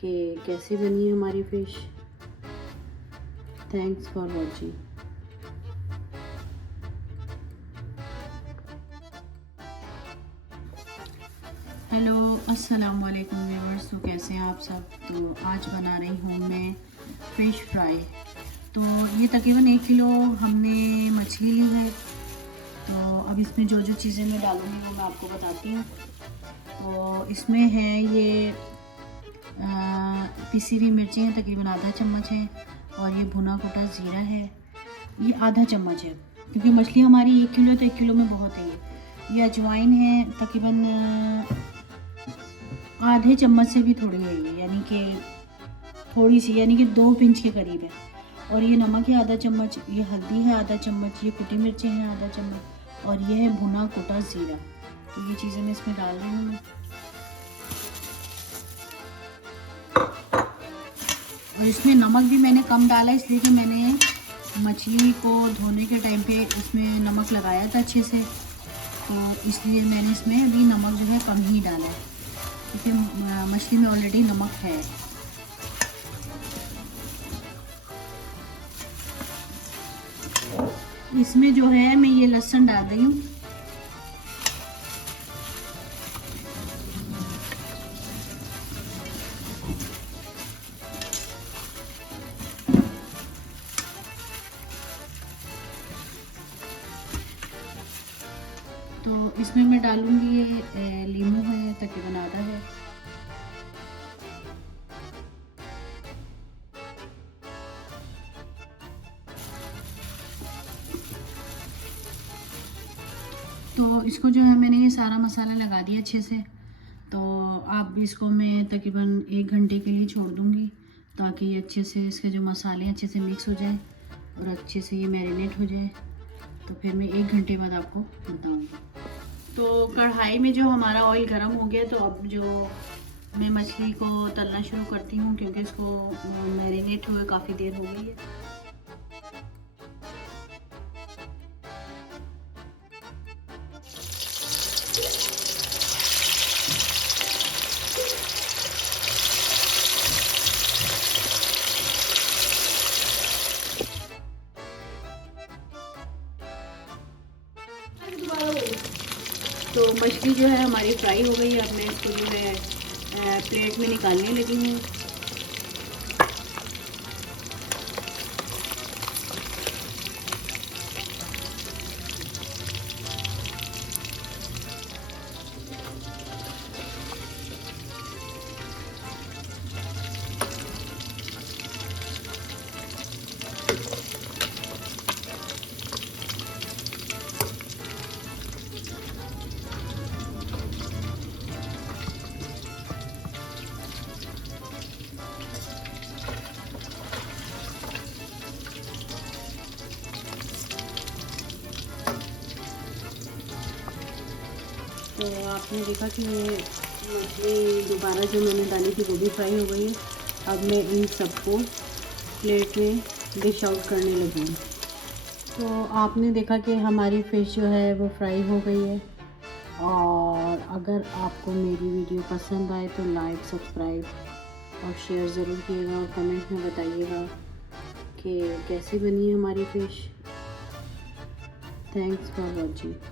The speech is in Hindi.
कि कैसी बनी है हमारी fish. Thanks for watching. Hello अस्सलाम वालेकुम व्यूअर्स, तो कैसे हैं आप सब। तो आज बना रही हूँ मैं फ़िश फ्राई। तो ये तकरीबन 1 किलो हमने मछली ली है। तो अब इसमें जो जो चीज़ें मैं डालूँगी वो मैं आपको बताती हूँ। तो इसमें है ये पिसी हुई मिर्ची हैं, तकरीबन आधा चम्मच है, और ये भुना कुटा ज़ीरा है, ये आधा चम्मच है, क्योंकि मछली हमारी 1 किलो तो 1 किलो में बहुत है। ये अजवाइन है, तकरीबन आधे चम्मच से भी थोड़ी है ये, यानी कि थोड़ी सी, यानी कि 2 पिंच के करीब है। और ये नमक है आधा चम्मच, ये हल्दी है आधा चम्मच, ये कुटी मिर्चें हैं आधा चम्मच, और ये है भुना कुटा ज़ीरा। तो ये चीज़ें मैं इसमें डाल रही हूँ। और इसमें नमक भी मैंने कम डाला, इसलिए कि मैंने मछली को धोने के टाइम पे इसमें नमक लगाया था अच्छे से, तो इसलिए मैंने इसमें अभी नमक जो है कम ही डाला है, क्योंकि मछली में ऑलरेडी नमक है। इसमें जो है मैं ये लहसुन डाल रही हूँ। तो इसमें मैं डालूँगी ये लीमू है, तकरीबन आधा है। तो इसको जो है मैंने ये सारा मसाला लगा दिया अच्छे से। तो आप इसको मैं तकरीबन 1 घंटे के लिए छोड़ दूँगी, ताकि ये अच्छे से इसके जो मसाले अच्छे से मिक्स हो जाए और अच्छे से ये मैरिनेट हो जाए। तो फिर मैं 1 घंटे बाद आपको बताऊँगी। तो कढ़ाई में जो हमारा ऑयल गर्म हो गया, तो अब जो मैं मछली को तलना शुरू करती हूँ, क्योंकि इसको मैरिनेट हुए काफ़ी देर हो गई है। तो मछली जो है हमारी फ्राई हो गई है। अब मैं इसको जो है प्लेट में निकालने लगी हूँ। तो आपने देखा कि ये मछली दोबारा जो मैंने डाली थी वो भी फ्राई हो गई है। अब मैं इन सबको प्लेट में डिश आउट करने लगी हूँ। तो आपने देखा कि हमारी फ़िश जो है वो फ्राई हो गई है। और अगर आपको मेरी वीडियो पसंद आए तो लाइक, सब्सक्राइब और शेयर ज़रूर कीजिएगा, और कमेंट में बताइएगा कि कैसी बनी है हमारी फ़िश। Thanks for watching.